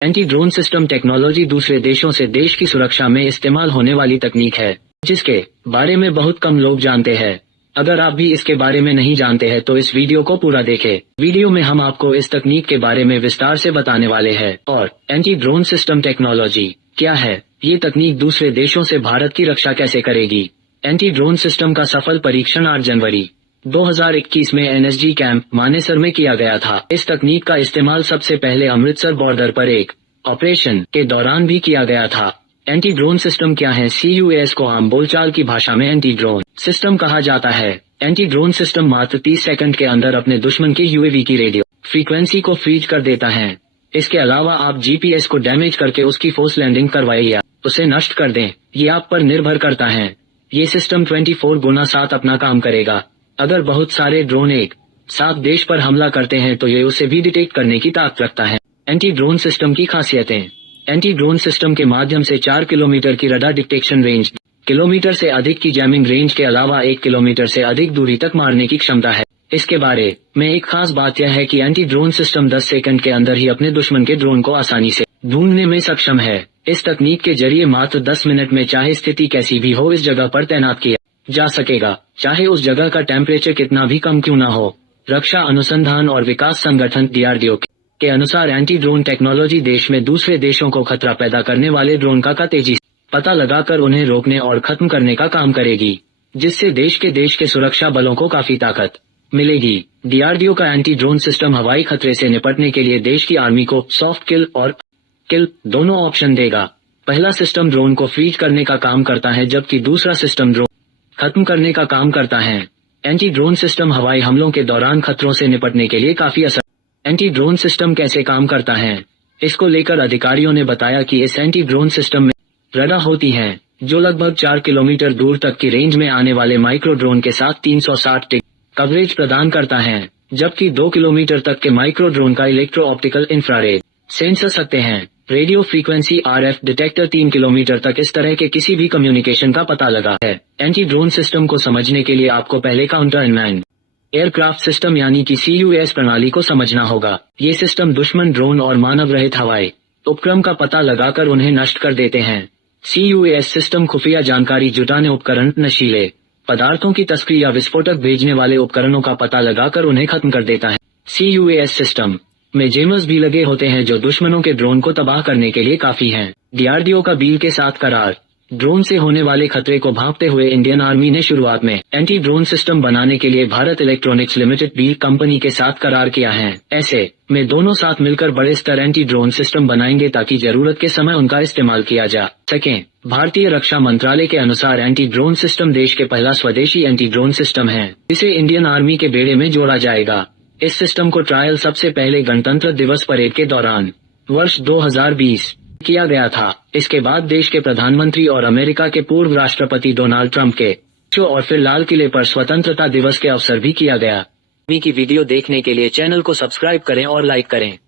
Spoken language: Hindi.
एंटी ड्रोन सिस्टम टेक्नोलॉजी दूसरे देशों से देश की सुरक्षा में इस्तेमाल होने वाली तकनीक है, जिसके बारे में बहुत कम लोग जानते हैं। अगर आप भी इसके बारे में नहीं जानते हैं तो इस वीडियो को पूरा देखें। वीडियो में हम आपको इस तकनीक के बारे में विस्तार से बताने वाले हैं। और एंटी ड्रोन सिस्टम टेक्नोलॉजी क्या है, ये तकनीक दूसरे देशों से भारत की रक्षा कैसे करेगी। एंटी ड्रोन सिस्टम का सफल परीक्षण 8 जनवरी 2021 में NSG कैंप मानेसर में किया गया था। इस तकनीक का इस्तेमाल सबसे पहले अमृतसर बॉर्डर पर एक ऑपरेशन के दौरान भी किया गया था। एंटी ड्रोन सिस्टम क्या है? CUAS को आम बोलचाल की भाषा में एंटी ड्रोन सिस्टम कहा जाता है। एंटी ड्रोन सिस्टम मात्र 30 सेकंड के अंदर अपने दुश्मन के UAV की रेडियो फ्रीक्वेंसी को फ्रीज कर देता है। इसके अलावा आप GPS को डैमेज करके उसकी फोर्स लैंडिंग करवाइए या उसे नष्ट कर दें, ये आप पर निर्भर करता है। ये सिस्टम 24/7 अपना काम करेगा। अगर बहुत सारे ड्रोन एक साथ देश पर हमला करते हैं तो ये उसे भी डिटेक्ट करने की ताकत रखता है। एंटी ड्रोन सिस्टम की खासियतें। एंटी ड्रोन सिस्टम के माध्यम से 4 किलोमीटर की रडार डिटेक्शन रेंज, किलोमीटर से अधिक की जैमिंग रेंज के अलावा 1 किलोमीटर से अधिक दूरी तक मारने की क्षमता है। इसके बारे में एक खास बात यह है कि एंटी ड्रोन सिस्टम 10 सेकंड के अंदर ही अपने दुश्मन के ड्रोन को आसानी से ढूंढने में सक्षम है। इस तकनीक के जरिए मात्र 10 मिनट में चाहे स्थिति कैसी भी हो इस जगह पर तैनात किया जा सकेगा, चाहे उस जगह का टेम्परेचर कितना भी कम क्यों न हो। रक्षा अनुसंधान और विकास संगठन DRDO के अनुसार एंटी ड्रोन टेक्नोलॉजी देश में दूसरे देशों को खतरा पैदा करने वाले ड्रोन का तेजी से पता लगाकर उन्हें रोकने और खत्म करने का काम करेगी, जिससे देश के सुरक्षा बलों को काफी ताकत मिलेगी। DRDO का एंटी ड्रोन सिस्टम हवाई खतरे से निपटने के लिए देश की आर्मी को सॉफ्ट किल और किल दोनों ऑप्शन देगा। पहला सिस्टम ड्रोन को फ्रीज करने का काम करता है, जबकि दूसरा सिस्टम ड्रोन खत्म करने का काम करता है। एंटी ड्रोन सिस्टम हवाई हमलों के दौरान खतरों से निपटने के लिए काफी असर। एंटी ड्रोन सिस्टम कैसे काम करता है, इसको लेकर अधिकारियों ने बताया कि इस एंटी ड्रोन सिस्टम में रडार होती हैं, जो लगभग 4 किलोमीटर दूर तक की रेंज में आने वाले माइक्रो ड्रोन के साथ 360 डिग्री कवरेज प्रदान करता है, जबकि 2 किलोमीटर तक के माइक्रो ड्रोन का इलेक्ट्रो ऑप्टिकल इंफ्रारेड सेंसर सकते हैं। Radio frequency RF detector 3 kilometre तक इस तरह के किसी भी कम्युनिकेशन का पता लगा है। एंटी ड्रोन सिस्टम को समझने के लिए आपको पहले काउंटर अनमैन्ड एयरक्राफ्ट सिस्टम यानी कि CUAS प्रणाली को समझना होगा। ये सिस्टम दुश्मन ड्रोन और मानव रहित हवाई उपक्रम का पता लगाकर उन्हें नष्ट कर देते हैं। CUAS सिस्टम खुफिया जानकारी जुटाने उपकरण, नशीले पदार्थों की तस्करी या विस्फोटक भेजने वाले उपकरणों का पता लगाकर उन्हें खत्म कर देता है। CUAS सिस्टम में जेमर्स भी लगे होते हैं जो दुश्मनों के ड्रोन को तबाह करने के लिए काफी हैं। DRDO का बील के साथ करार। ड्रोन से होने वाले खतरे को भांपते हुए इंडियन आर्मी ने शुरुआत में एंटी ड्रोन सिस्टम बनाने के लिए भारत इलेक्ट्रॉनिक्स लिमिटेड बील कंपनी के साथ करार किया है। ऐसे में दोनों साथ मिलकर बड़े स्तर एंटी ड्रोन सिस्टम बनाएंगे ताकि जरूरत के समय उनका इस्तेमाल किया जा सके। भारतीय रक्षा मंत्रालय के अनुसार एंटी ड्रोन सिस्टम देश के पहला स्वदेशी एंटी ड्रोन सिस्टम है, जिसे इंडियन आर्मी के बेड़े में जोड़ा जाएगा। इस सिस्टम को ट्रायल सबसे पहले गणतंत्र दिवस परेड के दौरान वर्ष 2020 किया गया था। इसके बाद देश के प्रधानमंत्री और अमेरिका के पूर्व राष्ट्रपति डोनाल्ड ट्रंप के शो और फिर लाल किले पर स्वतंत्रता दिवस के अवसर भी किया गया। की वीडियो देखने के लिए चैनल को सब्सक्राइब करें और लाइक करें।